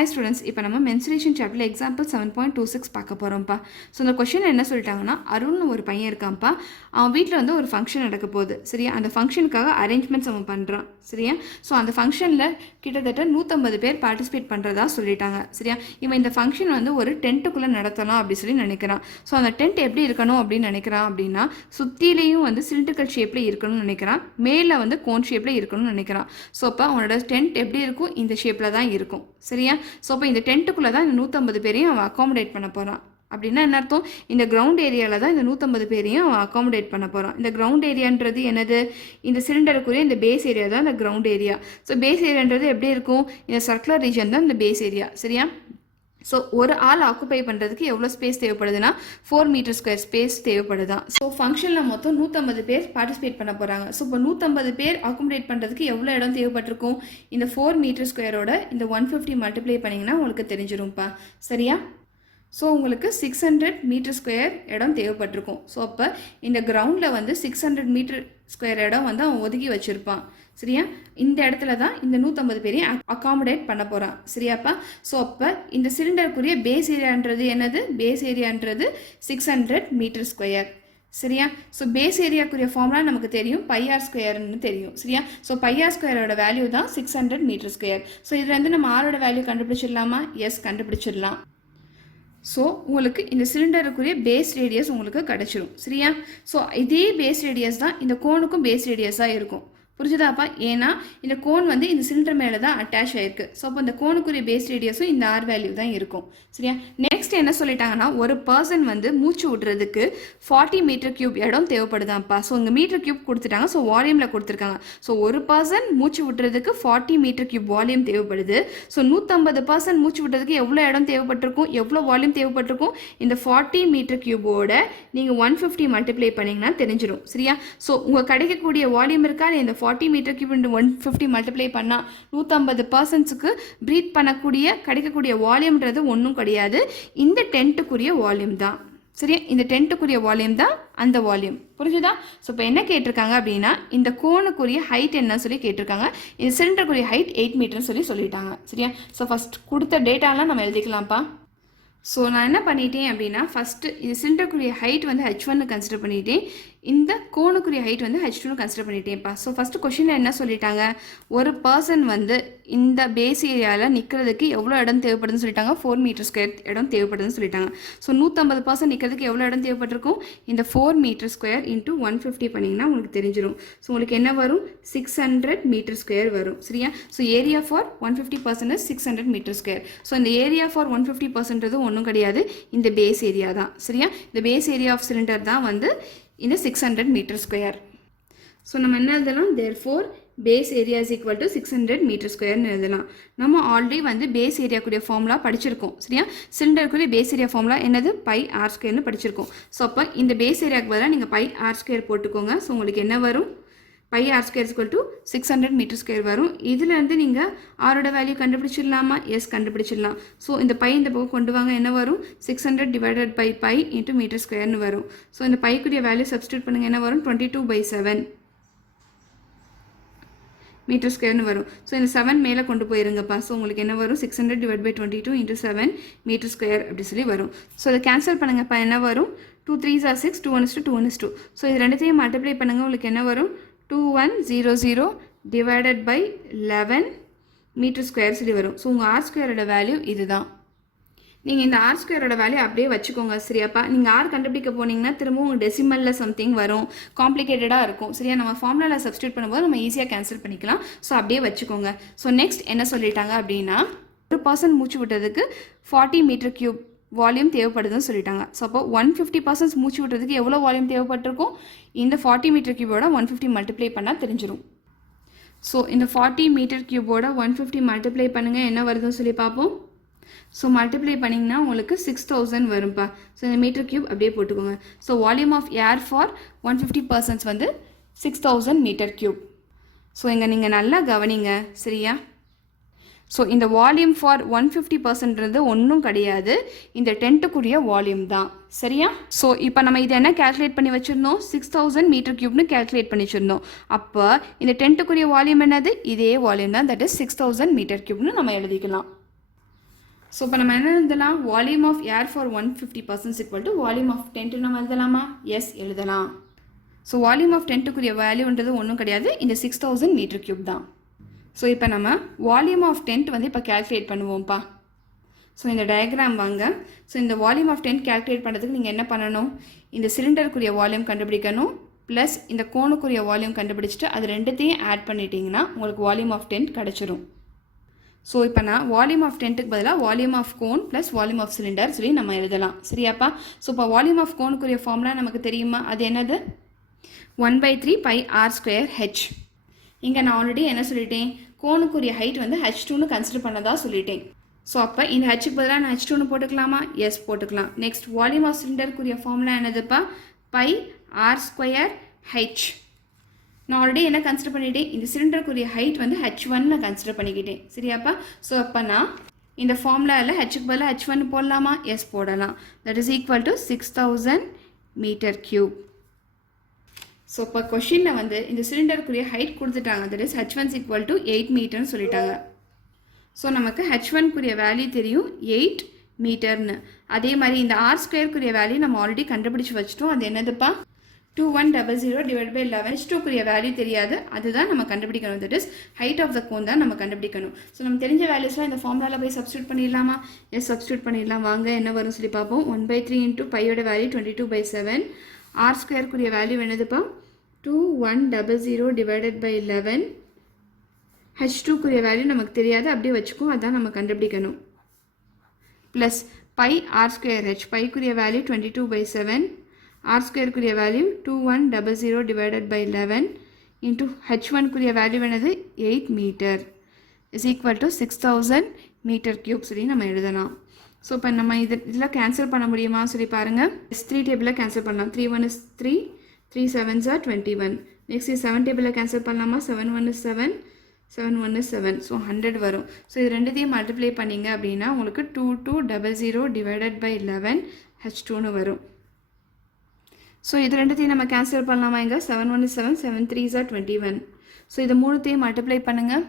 Hi students, இப்போ நம்ம mensuration chapter example 7.26 பார்க்க போறோம்ப்பா. ஸோ இந்த கொஸ்டின் என்ன சொல்லிட்டாங்கன்னா, அருள்னு ஒரு பையன் இருக்கான்ப்பா. அவன் வீட்டில் வந்து ஒரு ஃபங்க்ஷன் நடக்க போகுது சரியா. அந்த ஃபங்க்ஷனுக்காக அரேஞ்ச்மெண்ட்ஸ் அவன் பண்ணுறான் சரியா. ஸோ அந்த ஃபங்க்ஷனில் கிட்டத்தட்ட 150 பேர் பார்ட்டிசிபேட் பண்ணுறதா சொல்லிட்டாங்க சரியா. இவன் இந்த ஃபங்க்ஷன் வந்து ஒரு டென்ட்டுக்குள்ளே நடத்தலாம் அப்படி சொல்லி நினைக்கிறான். ஸோ அந்த டென்ட் எப்படி இருக்கணும் அப்படின்னு நினைக்கிறான் அப்படின்னா, சுற்றிலையும் வந்து சிலிண்ட்ரிக்கல் ஷேப்பில் இருக்கணும்னு நினைக்கிறான், மேலே வந்து கோன் ஷேப்பில் இருக்கணும்னு நினைக்கிறான். ஸோ அப்போ அவனோட டென்ட் எப்படி இருக்கும், இந்த ஷேப்பில் தான் இருக்கும் சரியா. ஸோ அப்போ இந்த டென்ட்டுக்குள்ளே தான் இந்த 150 பேரையும் அவன் அக்காமடேட் பண்ண போகிறான். அப்படின்னா என்ன அர்த்தம், இந்த கிரவுண்ட் ஏரியாவில் தான் இந்த 150 பேரையும் அவன் அக்காமடேட் பண்ண போகிறான். இந்த கிரவுண்ட் ஏரியான்றது என்னது, இந்த சிலிண்டருக்குரிய இந்த பேஸ் ஏரியா தான் இந்த கிரவுண்ட் ஏரியா. ஸோ பேஸ் ஏரியான்றது எப்படி இருக்கும், இந்த சர்க்குலர் ரீஜன் தான் இந்த பேஸ் ஏரியா சரியா. ஸோ ஒரு ஆள் ஆக்குப்பை பண்ணுறதுக்கு எவ்வளோ ஸ்பேஸ் தேவைப்படுதுன்னா 4 மீட்டர் ஸ்கொயர் ஸ்பேஸ் தேவைப்படுதான். ஸோ ஃபங்க்ஷனில் மொத்தம் 150 பேர் பார்ட்டிசிபேட் பண்ண போகிறாங்க. ஸோ இப்போ 150 பேர் அக்குமுடேட் பண்ணுறதுக்கு எவ்வளோ இடம் தேவைப்பட்டிருக்கும், இந்த 4 மீட்டர் ஸ்கொயரோட இந்த 150 மல்டிப்ளை பண்ணிங்கன்னா உங்களுக்கு தெரிஞ்சிரும்ப்பா சரியா. ஸோ உங்களுக்கு 600 மீட்டர் ஸ்கொயர் இடம் தேவைப்பட்டிருக்கும். ஸோ அப்போ இந்த கிரவுண்டில் வந்து 600 மீட்டர் ஸ்கொயர் இடம் வந்து அவன் ஒதுக்கி வச்சுருப்பான் சரியா. இந்த இடத்துல தான் இந்த 150 பேரையும் அக்காமடேட் பண்ண போகிறான் சரியாப்பா. ஸோ அப்போ இந்த சிலிண்டருக்குரிய பேஸ் ஏரியான்றது என்னது, பேஸ் ஏரியான்றது 600 மீட்டர் ஸ்கொயர் சரியா. ஸோ பேஸ் ஏரியாக்குரிய ஃபார்முலா நமக்கு தெரியும், πr ஸ்கொயர்னு தெரியும் சரியா. ஸோ πr ஸ்கொயரோட வேல்யூ தான் 600 மீட்டர் ஸ்கொயர். ஸோ இதில் வந்து நம்ம ஆரோட வேல்யூ கண்டுபிடிச்சிடலாமா, எஸ் கண்டுபிடிச்சிடலாம். ஸோ உங்களுக்கு இந்த சிலிண்டருக்குரிய பேஸ் ரேடியஸ் உங்களுக்கு கிடச்சிரும் சரியா. ஸோ இதே பேஸ் ரேடியஸ் தான் இந்த கோனுக்கும் பேஸ் ரேடியஸாக இருக்கும், புரிஞ்சுதாப்பா. ஏன்னா இந்த கோன் வந்து இந்த சிலிண்டர் மேலே தான் அட்டாச் ஆயிருக்கு. ஸோ அப்போ இந்த கோனுக்குரிய பேஸ் ரேடியஸும் இந்த ஆர் வேல்யூ தான் இருக்கும் சரியா. நெக்ஸ்ட் என்ன சொல்லிட்டாங்கன்னா, ஒரு பர்சன் வந்து மூச்சு விடுறதுக்கு 40 மீட்டர் கியூப் இடம் தேவைப்படுதான்ப்பா. ஸோ இங்கே மீட்டர் கியூப் கொடுத்துட்டாங்க, ஸோ வால்யூமில் கொடுத்துருக்காங்க. ஸோ ஒரு பர்சன் மூச்சு விடுறதுக்கு 40 மீட்டர் கியூப் வால்யூம் தேவைப்படுது. ஸோ 150 பர்சன் மூச்சு விடுறதுக்கு எவ்வளோ இடம் தேவைப்பட்டிருக்கும், எவ்வளோ வால்யூம் தேவைப்பட்டிருக்கும், இந்த 40 மீட்டர் கியூபோட நீங்கள் 150 மல்டிப்ளை பண்ணிங்கன்னா தெரிஞ்சிடும் சரியா. ஸோ உங்கள் கிடைக்கக்கூடிய வால்யூம் இருக்கா, இந்த 40 மீட்டர் கியூப் இன்டு 150 மல்டிப்ளை பண்ணால் 150 பர்சன்ஸுக்கு ப்ரீத் பண்ணக்கூடிய கிடைக்கக்கூடிய வால்யூம்ன்றது ஒன்றும் கிடையாது, இந்த டென்ட்டுக்குரிய வால்யூம் தான் சரியா. இந்த டென்ட்டுக்குரிய வால்யூம் தான் அந்த வால்யூம், புரிஞ்சுதா. ஸோ இப்போ என்ன கேட்டிருக்காங்க அப்படின்னா, இந்த கோனுக்குரிய ஹைட் என்ன சொல்லி கேட்டிருக்காங்க, இந்த சிலிண்டருக்குரிய ஹைட் 8 மீட்டர்னு சொல்லிட்டாங்க சரியா. ஸோ ஃபஸ்ட் கொடுத்த டேட்டாலாம் நம்ம எழுதிக்கலாம்ப்பா. ஸோ நான் என்ன பண்ணிட்டேன் அப்படின்னா, ஃபஸ்ட்டு இது சிலிண்டருக்குரிய ஹைட் வந்து h1 கன்சிடர் பண்ணிட்டேன், இந்த கோனுக்குரிய ஹைட் வந்து h2 கன்சிடர் பண்ணிட்டேன்ப்பா. ஸோ ஃபஸ்ட்டு கொஷினில் என்ன சொல்லிட்டாங்க, ஒரு பர்சன் வந்து இந்த பேஸ் ஏரியாவில் நிற்கிறதுக்கு எவ்வளோ இடம் தேவைப்படுதுன்னு சொல்லிட்டாங்க, 4 மீட்டர் ஸ்கொயர் இடம் தேவைப்படுதுன்னு சொல்லிட்டாங்க. ஸோ 150 பர்சன் நிற்கிறதுக்கு எவ்வளோ இடம் தேவைப்பட்டிருக்கும், இந்த 4 மீட்டர் ஸ்கொயர் இன்ட்டு 150 பண்ணிங்கன்னா உங்களுக்கு தெரிஞ்சிடும். ஸோ உங்களுக்கு என்ன வரும், 600 மீட்டர் ஸ்கொயர் வரும் சரியா. So area for 150% 600 metre square. So இந்த ஏரியா ஃபார் 150% ஒன்றும் கிடையாது, இந்த பேஸ் ஏரியா தான் சரியா. இந்த பேஸ் ஏரியா ஆஃப் சிலிண்டர் தான் வந்து இந்த 600 மீட்டர் ஸ்கொயர். ஸோ நம்ம என்ன எழுதலாம், therefore base area is equal to 600 metre ஸ்கொயர்னு எழுதலாம். நம்ம ஆல்ரெடி வந்து பேஸ் ஏரியாக்குரிய ஃபார்முலா படிச்சிருக்கோம் சரியா. சிலிண்டருக்குரிய பேஸ் ஏரியா ஃபார்முலா என்னது, πr ஸ்கொயர்னு படிச்சிருக்கோம். ஸோ அப்போ இந்த பேஸ் ஏரியாவுக்கு பதிலாக நீங்கள் πr ஸ்கொயர் போட்டுக்கோங்க. ஸோ உங்களுக்கு என்ன வரும், πr square is equal to 600 metre square வரும். இதில் இருந்து நீங்கள் ஆரோட வேல்யூ கண்டுபிடிச்சிடலாமா, எஸ் கண்டுபிடிச்சிடலாம். ஸோ இந்த பை இந்த பக்கம் கொண்டு வாங்க, என்ன வரும், 600 divided by pi into metre ஸ்கொயர்னு வரும். ஸோ இந்த பைக்குரிய வேல்யூ சப்ஸ்டியூட் பண்ணுங்கள், என்ன வரும், 22/7 மீட்டர் ஸ்கொயர்னு வரும். ஸோ இந்த 7 மேலே கொண்டு போயிருங்கப்பா. ஸோ உங்களுக்கு என்ன வரும், 600 divide by 22 into 7 metre square அப்படி சொல்லி வரும். ஸோ இதை கேன்சல் பண்ணுங்கப்பா, என்ன வரும், 2 3s are 6, 2 1 2 1 2. ஸோ இது ரெண்டுத்தையும் மல்டிப்ளை பண்ணுங்கள், உங்களுக்கு என்ன வரும், 2100 டிவைடட் பை 11 மீட்டர் ஸ்கொயர் சொல்லி வரும். ஸோ உங்கள் ஆர் ஸ்கொயரோட வேல்யூ இதுதான். நீங்கள் இந்த ஆர் ஸ்கொயரோட வேல்யூ அப்படியே வச்சுக்கோங்க சரியாப்பா. நீங்கள் ஆர் கண்டுபிடிக்க போனீங்கன்னா திரும்பவும் உங்கள் டெசிமலில் சம்திங் வரும், காம்ப்ளிகேட்டடாக இருக்கும் சரியா. நம்ம ஃபார்முலாவில் சப்ஸ்டியூட் பண்ணும்போது நம்ம ஈஸியாக கேன்சல் பண்ணிக்கலாம். ஸோ அப்படியே வச்சுக்கோங்க. ஸோ நெக்ஸ்ட் என்ன சொல்லிட்டாங்க அப்படின்னா, ஒரு பர்சன் மூச்சு விட்டதுக்கு 40 மீட்டர் கியூப் வால்யூம் தேவைப்படுதுன்னு சொல்லிட்டாங்க. ஸோ அப்போ 150% மூச்சு விட்டுறதுக்கு எவ்வளோ வால்யூம் தேவைப்பட்டிருக்கும், இந்த 40 மீட்டர் கியூபோட 150 மல்டிப்ளை பண்ணால் தெரிஞ்சிடும். ஸோ இந்த 40 மீட்டர் கியூபோட 150 மல்டிப்ளை பண்ணுங்கள், என்ன வருதுன்னு சொல்லி பார்ப்போம். ஸோ மல்டிப்ளை பண்ணிங்கன்னா உங்களுக்கு 6000 வரும்ப்பா. ஸோ இந்த மீட்டர் கியூப் அப்படியே போட்டுக்கோங்க. So volume of air for 150% வந்து 6000 மீட்டர் கியூப். ஸோ இங்கே நீங்கள் நல்லா கவனிங்க சரியா. ஸோ இந்த வால்யூம் ஃபார் 150%ன்றது ஒன்றும் கிடையாது, இந்த டென்ட்டுக்குரிய வால்யூம் தான் சரியா. ஸோ இப்போ நம்ம இதை என்ன கேல்குலேட் பண்ணி வச்சுருந்தோம், 6000 மீட்டர் கியூப்னு கேல்குலேட் பண்ணி வச்சுருந்தோம். அப்போ இந்த டென்ட்டுக்குரிய வால்யூம் என்னது, இதே வால்யூம் தான், தட் இஸ் 6000 மீட்டர் கியூப்னு நம்ம எழுதிக்கலாம். ஸோ இப்போ நம்ம என்ன எழுதலாம், volume of air for 150% equal to volume of tent நம்ம எழுதலாமா? எஸ் எழுதலாம். ஸோ வால்யூம் ஆஃப் டென்ட்டுக்குரிய வேல்யூன்றது ஒன்றும் கிடையாது, இந்த 6000 மீட்டர் கியூப் தான். ஸோ இப்போ நம்ம வால்யூம் ஆஃப் டென்ட் வந்து இப்போ கேல்குலேட் பண்ணுவோம்ப்பா. ஸோ இந்த டயக்ராம் வாங்க. ஸோ இந்த வால்யூம் ஆஃப் டென்ட் கேல்குலேட் பண்ணுறதுக்கு நீங்கள் என்ன பண்ணணும், இந்த சிலிண்டருக்குரிய வால்யூம் கண்டுபிடிக்கணும், ப்ளஸ் இந்த கோனுக்குரிய வால்யூம் கண்டுபிடிச்சிட்டு அது ரெண்டுத்தையும் ஆட் பண்ணிட்டீங்கன்னா உங்களுக்கு வால்யூம் ஆஃப் டென்ட் கிடச்சிரும். ஸோ இப்போ நான் வால்யூம் ஆஃப் டென்ட்டுக்கு பதிலாக volume of cone plus volume of cylinder சொல்லி நம்ம எழுதலாம். சரியாப்பா? ஸோ இப்போ வால்யூம் ஆஃப் கோனுக்குரிய ஃபார்முலா நமக்கு தெரியுமா? அது என்னது? 1/3 pi r²h. இங்கே நான் ஆல்ரெடி என்ன சொல்லிட்டேன், கோனுக்குரிய ஹைட் வந்து h2ன்னு கன்சிடர் பண்ணதா சொல்லிட்டேன். ஸோ அப்போ இந்த ஹச்சுக்கு பதிலாக நான் h2ன்னு போட்டுக்கலாமா? எஸ் போட்டுக்கலாம். நெக்ஸ்ட் வால்யூம் ஆஃப் சிலிண்டருக்குரிய ஃபார்முலா என்னதுப்பா? pi r²h. நான் ஆல்ரெடி என்ன கன்சிடர் பண்ணிட்டேன், இந்த சிலிண்டருக்குரிய ஹைட் வந்து h1 நான் கன்சிடர் பண்ணிக்கிட்டேன். சரியாப்பா? ஸோ அப்போ நான் இந்த ஃபார்முலாவில் ஹச்சுக்கு பதிலாக h1 போடலாமா? எஸ் போடலாம். That is equal to 6000 metre cube. So இப்போ கொஷினில் வந்து இந்த சிலிண்டருக்குரிய ஹைட் கொடுத்துட்டாங்க, that is h1 equal to 8 மீட்டர்னு சொல்லிட்டாங்க. ஸோ நமக்கு h1குரிய வேல்யூ தெரியும் 8 மீட்டர்னு. அதே மாதிரி இந்த r²குரிய வேல்யூ நம்ம ஆல்ரெடி கண்டுபிடிச்சி வச்சிட்டோம். அது என்னதுப்பா? 2100 divided by 11. h2குரிய வேல்யூ தெரியாது, அதுதான் நம்ம கண்டுபிடிக்கணும். That is height of the cone தான் நம்ம கண்டுபிடிக்கணும். ஸோ நம்ம தெரிஞ்ச வேல்யூஸ்லாம் இந்த ஃபார்முலாவில் போய் சப்ஸ்டியூட் பண்ணிடலாமா? எஸ் சப்ஸ்டியூட் பண்ணிடலாம். வாங்க என்ன வரும் சொல்லி பார்ப்போம். 1/3 into பையோட வேல்யூ 22/7. r²குரிய வேல்யூ என்னதுப்பா? 2100 divided by 11. h2குரிய வேல்யூ நமக்கு தெரியாது, அப்படியே வச்சுக்கும், அதான் நம்ம கண்டுபிடிக்கணும். Plus pi r²h. பைக்குரிய வேல்யூ 22/7. r²குரிய வேல்யூ 2100 divided by 11 into h1குரிய வேல்யூ என்னது? 8 metre is equal to 6000 metre cube சொல்லி நம்ம எழுதலாம். ஸோ இப்போ நம்ம இதில் கேன்சல் பண்ண முடியுமா சொல்லி பாருங்கள். S3 டேபிளில் கேன்சல் பண்ணலாம். 3 1 is 3, 3 7s are 21. நெக்ஸ்ட் 7 டேபிளில் கேன்சல் பண்ணலாமா? 7 1 is 7, 7 1 is 7. ஸோ 100 வரும். ஸோ இது ரெண்டுத்தையும் மல்டிப்ளை பண்ணிங்க அப்படின்னா உங்களுக்கு 2200 divided by 11 h2ன்னு வரும். ஸோ இது ரெண்டுத்தையும் நம்ம கேன்சல் பண்ணலாமா? இங்கே 7 1 is 7, 7 3s are 21. ஸோ இது மூணுத்தையும் மல்டிப்ளை பண்ணுங்கள்,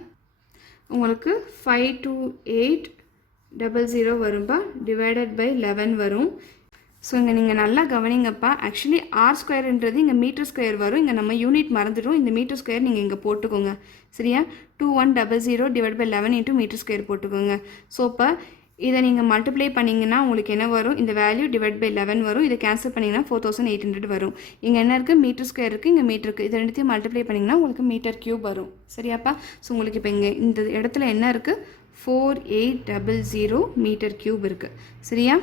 உங்களுக்கு 52800 வரும்பா, டிவைடட் பை 11 வரும். ஸோ இங்கே நீங்கள் நல்லா கவனிங்கப்பா. ஆக்சுவலி r²ன்றது இங்கே மீட்டர் ஸ்கொயர் வரும், இங்கே நம்ம யூனிட் மறந்துடும். இந்த மீட்டர் ஸ்கொயர் நீங்கள் இங்கே போட்டுக்கோங்க. சரியா? 2100 divide by 11 into metre square போட்டுக்கோங்க. ஸோ இப்போ இதை நீங்கள் மல்டிப்ளை பண்ணிங்கன்னா உங்களுக்கு என்ன வரும்? இந்த வேல்யூ டிவைட் பை 11 வரும். இதை கேன்சல் பண்ணிங்கன்னா 4800 வரும். இங்கே என்ன இருக்குது? மீட்டர் ஸ்கொயர் இருக்குது, இங்கே மீட்டருக்கு. இது ரெண்டுத்தையும் மல்டிப்ளை பண்ணிங்கன்னா உங்களுக்கு மீட்டர் கியூப் வரும். சரியாப்பா? ஸோ உங்களுக்கு இப்போ இங்கே இந்த இடத்துல என்ன இருக்குது? 4800 மீட்டர் கியூப் இருக்குது. சரியா?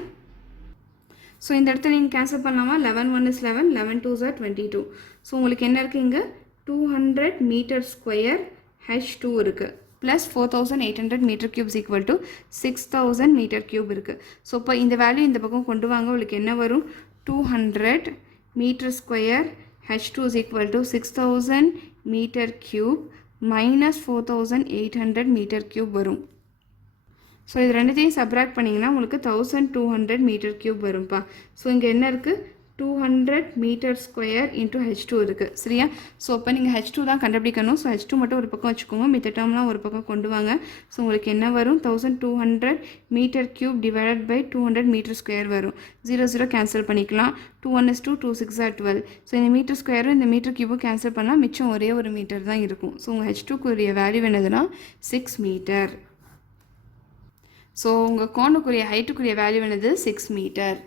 ஸோ இந்த இடத்துல நீங்கள் கேன்சல் பண்ணலாமா? 11 1 is 11, 11 2s are 22. ஸோ உங்களுக்கு என்ன இருக்குது? இங்கே 200 மீட்டர் ஸ்கொயர் h2 இருக்குது, plus 4800 metre cubes equal to 6000 metre cube இருக்குது. ஸோ இப்போ இந்த வேல்யூ இந்த பக்கம் கொண்டு வாங்க, உங்களுக்கு என்ன வரும்? 200 metre square h2 is equal to 6000 metre cube minus 4800 metre cube வரும். ஸோ இது ரெண்டுத்தையும் சப்ராக்ட் பண்ணிங்கன்னா உங்களுக்கு 1200 மீட்டர் கியூப் வரும்ப்பா. ஸோ இங்கே என்ன இருக்குது? 200 மீட்டர் ஸ்கொயர் இன்ட்டு h2 இருக்குது. சரியா? ஸோ அப்போ நீங்கள் h2 தான் கண்டுபிடிக்கணும். ஸோ h2 மட்டும் ஒரு பக்கம் வச்சுக்கோங்க, மித்த டேர்ம்லாம் ஒரு பக்கம் கொண்டு வாங்க. ஸோ உங்களுக்கு என்ன வரும்? 1200 metre cube divided by 200 metre square வரும். 0 0 கேன்சல் பண்ணிக்கலாம். 2 1 is 2, 2 6 are 12. ஸோ இந்த மீட்டர் ஸ்கொயரும் இந்த மீட்டர் கியூபும் கேன்சல் பண்ணால் மிச்சம் ஒரே ஒரு மீட்டர் தான் இருக்கும். ஸோ உங்கள் h2க்குரிய வேல்யூ என்னதுன்னா 6 மீட்டர். ஸோ உங்கள் கோனுக்குரிய ஹைட்டுக்குரிய வேல்யூ என்னது? 6 மீட்டர்.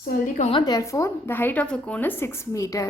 ஸோ எழுதிக்கோங்க. therefore the height of the cone is 6 meter.